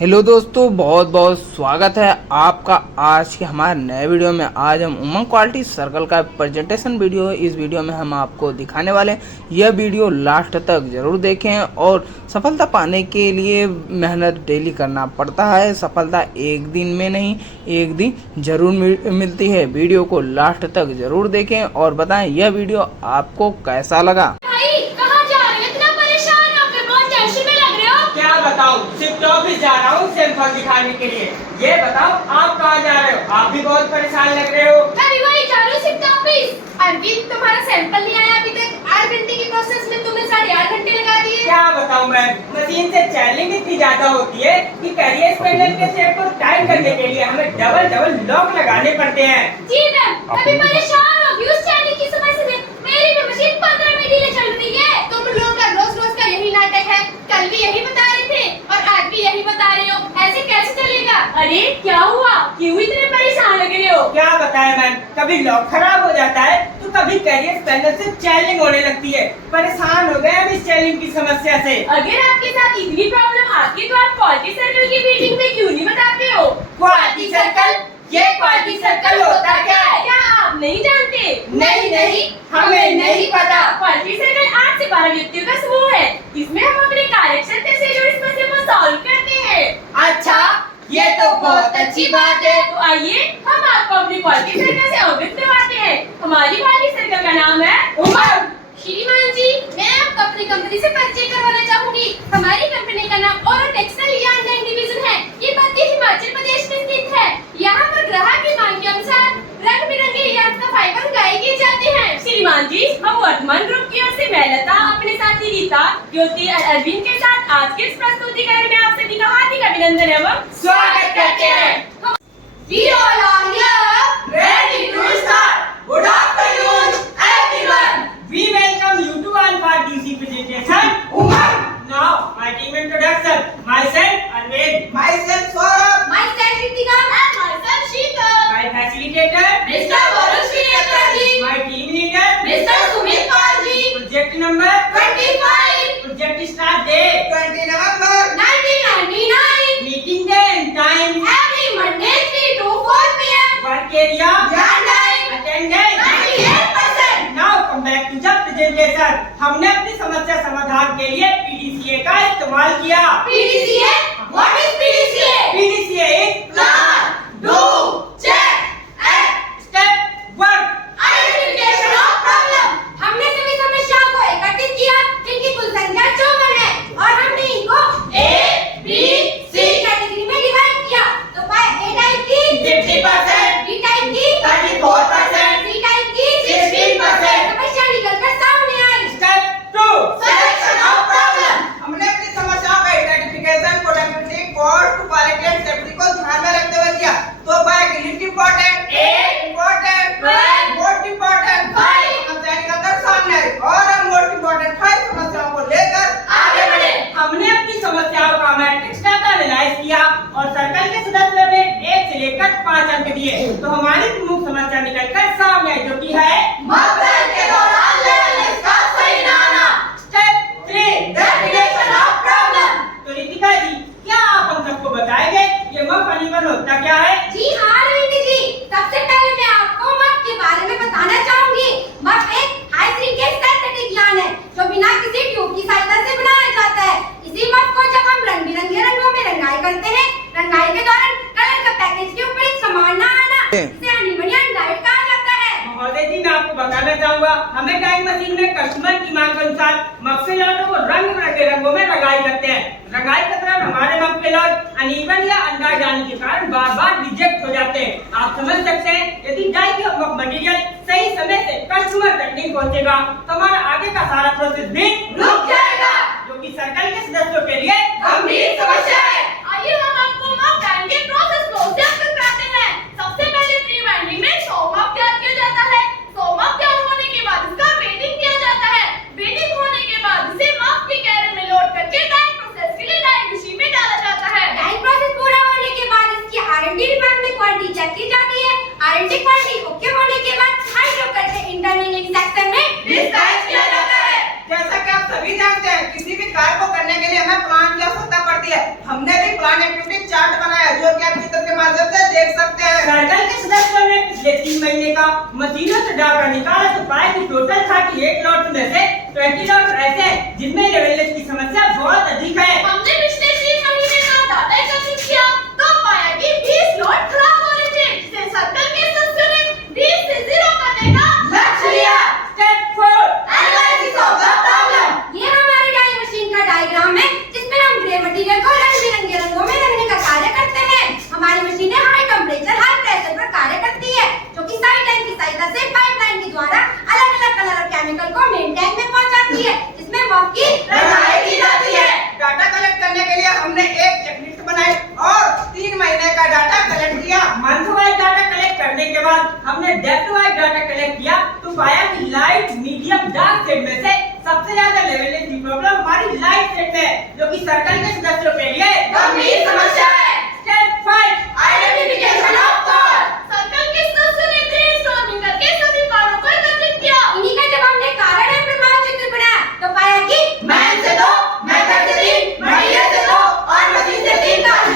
Hello दोस्तों, बहुत बहुत स्वागत है आपका आज के हमारे नए वीडियो में। आज हम उमंग क्वालिटी सर्कल का प्रेजेंटेशन वीडियो है। इस वीडियो में हम आपको दिखाने वाले हैं। यह वीडियो लास्ट तक जरूर देखें और सफलता पाने के लिए मेहनत डेली करना पड़ता है। सफलता एक दिन में नहीं, एक दिन जरूर मिलती है। वीडियो को लास्ट तक जरूर देखें और बताएं यह वीडियो आपको कैसा लगा। सिर्फ ऑफिस जा रहा हूँ सैंपल दिखाने के लिए। ये बताओ आप कहाँ जा रहे हो? आप भी बहुत परेशान लग रहे हो। मैं भी वही जा रही हूँ सिर्फ ऑफिस। अर्पित, तुम्हारा सैंपल नहीं आया अभी तक। 8 घंटे की प्रोसेस में तुमने 8.5 घंटे लगा दिए। क्या बताऊँ मैं, मशीन से चैलेंज इतनी ज्यादा होती है कि कैरियर पैनल के सेट को टाइट करने के लिए हमें डबल लॉक लगाने पड़ते हैं। जी मैम, मैं भी परेशान हो गई उस चैलेंज की समस्या से। मेरी भी मशीन 15 मिनट डिले चल रही है। तुम लोगों का रोज का यही नाटक है। कल भी यही बता रहे थे और आज भी यही बता रहे हो। ऐसे कैसे चलेगा? अरे क्या हुआ, क्यों इतने परेशान लग रहे हो? क्या बताएं मैम, कभी लॉक खराब हो जाता है तो कभी कैरियर पैनल से चैलेंज होने लगती है। परेशान हो गए हम इस चैलेंज की समस्या से। अगर आपके साथ इतनी प्रॉब्लम आती है तो आप क्वालिटी सर्कल की मीटिंग में क्यों नहीं बताते हो? Quality circle? ये क्वालिटी सर्कल होता क्या है? क्या आप नहीं जानते? नहीं, हमें नहीं पता। क्वालिटी सर्कल 8 से 12 व्यक्तियों का समूह है। इसमें हम अपने कार्यक्षेत्र से जुड़ी समस्या को सॉल्व करते हैं। अच्छा, ये तो बहुत अच्छी बात है। तो आइए हम आपको अपनी क्वालिटी सर्कल से अवगत करवाते हैं। हमारी क्वालिटी सर्कल का नाम है उमंग। श्रीमान जी, मैं आपको अपनी कंपनी से परिचय करवाना चाहूंगी। हमारी कंपनी का नाम और टेक्सटाइल यार्न डिवीजन है। ये मध्य हिमाचल प्रदेश में स्थित है। यहाँ पर ग्राहक की मांग के अनुसार रंग बिरंगे यार्न का फाइबर उगाए किए जाते हैं। श्रीमान जी, हम वर्तमान ग्रुप की ओर से मैं लता अपने साथी रीता, ज्योति और अरविंद के साथ आज के इस प्रस्तुतिकरण में आप सभी का हार्दिक अभिनंदन एवं स्वागत करते हैं। We all are here, ready to start. Good afternoon, everyone. We welcome you to all for DC presentation. Umang. Now, my team introduction. Myself, Arvind. Myself, Saurabh. myself Ritika and myself Sheetal. My facilitator, Mr. Varun Srinathra ji. my team leader, Mr. Sumit Pal ji. project number 25 project start date 20 November 1999. meeting day and time Every Monday 3 to 4 p.m. work area attendance 98%. now come back to the presentation. हमने अपनी समस्या समाधान के लिए PDCA का इस्तेमाल किया। PDCA? What is PDCA? PDCA is Plan, do, check, act, step 1 identification of problem. हमने सभी समस्याओं को एकत्रित किया जिनकी कुल संख्या 54 है और हमने इनको A, B, C कैटेगरी में डिवाइड किया। तो पाए A टाइप की 50%, B टाइप की 34%, C टाइप की 16%। समस्या निकलकर सामने आई। step 2 Selection of problem. हमने अपनी समस्याओं का identification, productivity, cost, quality and safety को ध्यान में रखते हुए किया। तो by least important, A, important, Five, most important, Five। समस्या निकलकर सामने आई और हम मोस्ट इंपॉर्टेंट 5 समस्याओं को लेकर आगे बढ़े। हमने अपनी समस्याओं का मैट्रिक्स डाटा एनालाइज किया और सर्कल के सदस्यों ने 1 से लेकर 5 अंक दिए। तो हमारी प्रमुख समस्या निकलकर सामने आई, जो कि है मतदान के दौरान लेवल का सही ना आना। Step 3 Definition of problem. तो रितिका जी, क्या आप हम सबको बताएंगे ये मफ अनइवन होता क्या है? जी हाँ अरविंद जी, सबसे पहले मैं आपको मफ के बारे में बताना चाहूंगी। मफ एक हाई श्रिंकेज सिंथेटिक यार्न है जो बिना किसी ट्यूब की सहायता से बनाया जाता है। इसी मफ को जब हम रंग बिरंगे रंगों में रंगाई करते हैं, रंगाई के दौरान कलर का पैकेज के ऊपर एक समान ना आना, इसे अनइवन या अनडाइट कहा जाता है। महोदय जी, मैं आपको बताना चाहूंगा, हमें टाइम मशीन में कस्टमर की मांग के अनुसार मफ के लॉटों को रंग बिरंगे रंगों में रंगाई करते हैं। रंगाई के दौरान हमारे मफ के लॉट अनइवन या अनडाइट आने के कारण बार रिजेक्ट हो जाते हैं। आप समझ सकते हैं, यदि डाई की मफ मटेरियल सही समय से कस्टमर तक नहीं पहुंचेगा तो हमारा आगे का सारा प्रोसेस भी रुक जाएगा, जो कि सर्कल के सदस्यों के लिए गंभीर समस्या है। आइए हम आपको मफ टाइम के प्रोसेस को उजागर कराते हैं। सबसे पहले प्री बाइंडिंग में 100 मफ तैयार किया जाता है। 100 मफ तैयार होने के बाद इसका वेटिंग किया जाता है। वेटिंग होने के बाद इसे मफ के कैरियर में लोड करके डाइंग प्रोसेस के लिए डाइंग मशीन में डाला जाता है। डाइंग प्रोसेस पूरा होने के बाद इसकी R&D विभाग में क्वालिटी चेक की जाती है। R&D क्वालिटी ओके होने के बाद हाइड्रो करके इंटरनल सेक्शन में डिस्पैच किया जाता है। जैसा कि आप सभी जानते हैं, किसी भी कार्य को करने के लिए हमें प्लान की आवश्यकता पड़ती है। हमने भी प्लान एक्टिविटी का मशीनों से डालकर निकाला तो पाया कि टोटल था कि 1 लॉट में से 20 लॉट ऐसे हैं जिनमें लेवरेज की समस्या बहुत अधिक है। हमने पिछले 3 महीने का डाटा एकत्रित किया तो पाया कि 20 लॉट खराब हो रहे थे, जिसे सर्कल के सदस्यों ने 20 से 0 करने का लक्ष्य लिया। Step 4 analysis of the problem. ये हमारी डाई मशीन का डायग्राम है जिसमें हम ग्रे मटेरियल को रंग बिरंगे रंगों में रंगने का कार्य करते हैं। हमारी मशीनें हाई टेम्परेचर हाई प्रेशर पर कार्य करती है, जो कि साइड लाइन की सहायता से पाइपलाइन के द्वारा अलग अलग कलर और केमिकल को मेन टैंक में पहुंचाती है, जिसमें वाफ की रंगाई की जाती है। डाटा कलेक्ट करने के लिए हमने एक चेकलिस्ट बनाई और 3 महीने का डाटा कलेक्ट किया। मंथ वाइज डाटा कलेक्ट करने के बाद हमने डेप्थ वाइज डाटा कलेक्ट किया तो पाया कि लाइट मीडियम डार्क शेड में से सबसे ज्यादा लेवरेज की प्रॉब्लम हमारी लाइट शेड में है, जो कि सर्कल के सदस्यों के लिए गंभीर समस्या है। Step 5 identification of cause. Circle के सदस्यों ने ब्रेनस्टॉर्मिंग करके सभी कारणों को एकत्रित किया। इन्हीं का जब हमने कारण और प्रभाव चित्र बनाया तो पाया कि मैन से 2, मेथड से 3, मटेरियल से 2 और मशीन से 3 कारण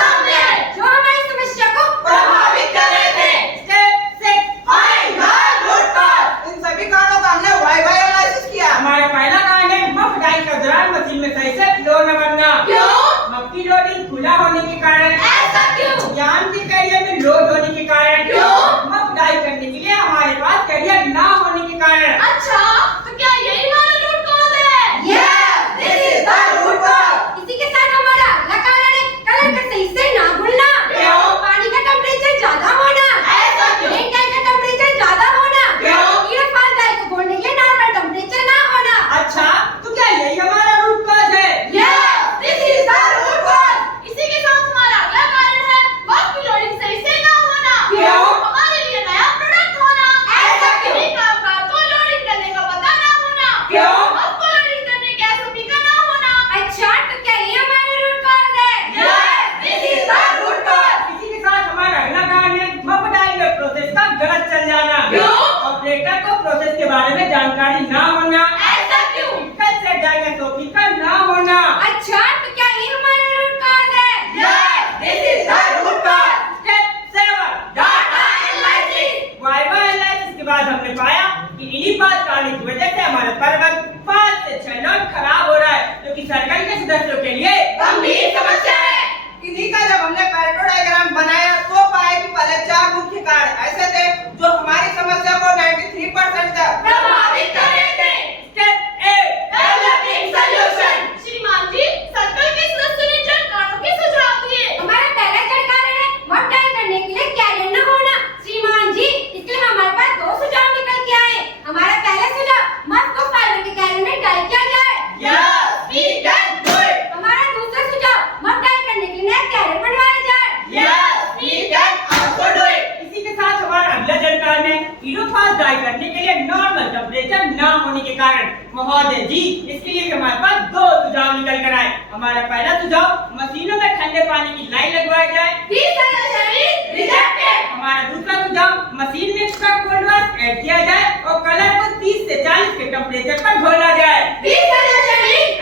सामने आए जो हमारी समस्या को प्रभावित कर रहे थे। Step 6 find the root cause. इन सभी कारणों का हमने वाई-वाई एनालिसिस किया। हमारा पहला कारण है मफ डाई का दौरान मशीन में सही से फ्लो न बनना। क्यों? मफ की लोडिंग खुला होने के कारण। ऐसा क्यों? यांत्रिक कैरियर में लोड होने के कारण। क्यों? मफ डाई करने के लिए हमारे पास कैरियर ना होने के कारण। अच्छा, तो क्या यही हमारा रूट कॉज है? Yes, this is the root cause। इसी के साथ हमारा अगला कारण है कलर का सही से ना घुलना। क्यों? पानी का टेम्परेचर ज्यादा होना। ऐसा क्यों? मेन टैंक का टेम्परेचर ज्यादा होना। क्यों? ईयर फास्ट डाई को घोलने के लिए नॉर्मल टेम्परेचर ना होना। अच्छा, तो क्या यही हमारा रूट कॉज है? Yes, this is the root cause। इसी के साथ हमारा अगला कारण है वर्क की लोडिंग सही से ना होना। क्यों? हमारे लिए नया प्रोडक्ट होना। ऐसा क्यों? सभी कामगार को लोडिंग करने का पता ना होना। क्यों? आपको लोडिंग करने के SOP का ना होना। अच्छा, तो क्या ये हमारा रूट कॉज है? Yes, this is the root cause। इसी के साथ हमारा अगला कारण है मफ डाई में प्रोसेस का गलत चल जाना। क्यों? ऑपरेटर को प्रोसेस के बारे में जानकारी ना होना। ऐसा क्यों? कल से डाई का SOP का ना होना। अच्छा, तो क्या ये हमारा रूट कॉज है? Yes, this is the root cause। Step 7 data analysis. Viva analysis के बाद हमने पाया कि इन्हीं 5 कारणों की वजह से हमारा पर्वत 5 से 6 लॉट खराब हो रहा है, जो कि सर्कल के सदस्यों के लिए गंभीर समस्या है। इन्हीं का जब हमने पैरेटो डायग्राम बनाया तो पाया कि पहले 4 मुख्य कारण ऐसे थे जो हमारी समस्या को 93% तक प्रभावित कर रहे थे। Step 8 developing solution. श्रीमान जी, सर्कल के सदस्यों ने जड़ कारणों के सुझाव दिए। हमारा पहला जड़ कारण है मफ डाई करने के लिए कैरियर न होना। श्रीमान जी, इसके लिए हमारे पास 2 सुझाव निकल के आए। हमारा पहला सुझाव मफ को फाइबर के कैरियर में डाई किया जाए। Yes, we can do it। हमारा दूसरा सुझाव मफ डाई करने के लिए नया कैरियर बनवाया जाए। Yes, we can also do it। इसी के साथ हमारा अगला जड़ कारण है इनोफास्ट डाई करने के लिए नॉर्मल टेम्परेचर ना होने के कारण। महोदय जी, इसके लिए हमारे पास 2 सुझाव निकल कर आए। हमारा पहला सुझाव मशीनों में ठंडे पानी की लाइन लगवाई जाए। रिजेक्टेड। हमारा दूसरा सुझाव मशीन में एक्स्ट्रा कोल्ड वाश ऐड किया जाए और कलर को 30 से 40 के टेम्परेचर पर घोला जाए।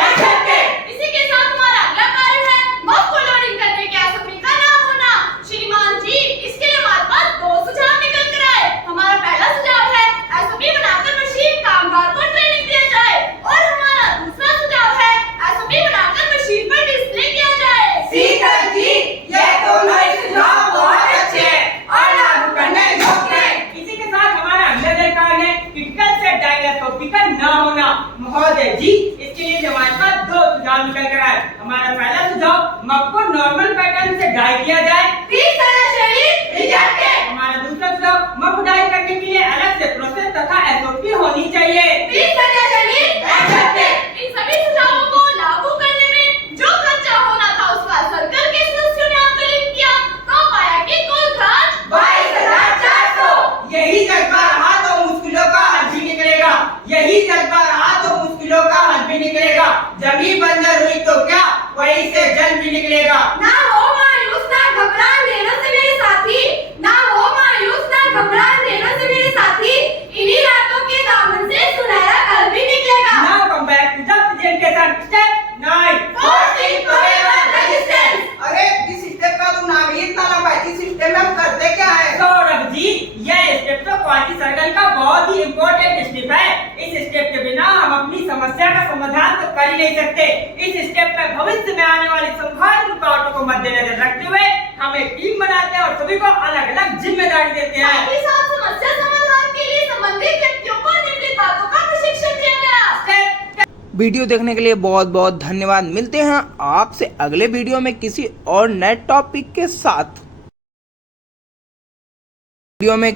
एक्सेप्टेड। इसी के साथ हमारा अगला कारण है मफ को लोडिंग करने के SOP का ना होना। श्रीमान जी, इसके लिए हमारे पास 2 सुझाव निकल कर आए। हमारा पहला सुझाव है SOP बनाकर मशीन कामगार को ट्रेनिंग दिया जाए और हमारा दूसरा सुझाव है SOP बनाकर मशीन पर डिस्प्ले किया जाए। सीकर जी, ये दोनों ही सुझाव बहुत अच्छे हैं और लागू करने योग्य हैं। इसी के साथ हमारा अगला जड़ कारण है क्रिटिकल से डाई SOP का ना होना। महोदय जी, इसके लिए हमारे पास 2 सुझाव निकल कर आए। हमारा पहला सुझाव मफ को नॉर्मल पैटर्न से डाई किया जाए। रिजेक्टेड। हमारा दूसरा सुझाव मफ डाई करने के लिए अलग से प्रोसेस तथा SOP होनी चाहिए। एक्सेप्टेड। इन सभी सुझावों को लागू करने में जो खर्चा होना था उसका सर्कल के सदस्यों ने आकलन किया तो पाया कि कुल खर्च 22,400। यही जज्बा रहा तो मुश्किलों का हल भी निकलेगा। यही जज्बा रहा तो मुश्किलों का हल भी निकलेगा। जमीन बंजर हुई तो क्या, वहीं से जल भी निकलेगा। ना हो मायूस ना घबरान देना से मेरे साथी, ना हो मायूस ना घबरान देना से मेरे साथी, इन्हीं रातों के दामन से सुनहरा आने वाली संभावित रुकावटों को मद्देनजर रखते हुए हम एक टीम बनाते हैं और सभी को अलग अलग जिम्मेदारी देते हैं। साथ ही साथ समस्या समाधान के लिए संबंधित व्यक्तियों को निम्नलिखित बातों का प्रशिक्षण दिया गया। वीडियो देखने के लिए बहुत बहुत धन्यवाद। मिलते हैं आपसे अगले वीडियो में किसी और नए टॉपिक के साथ। वीडियो में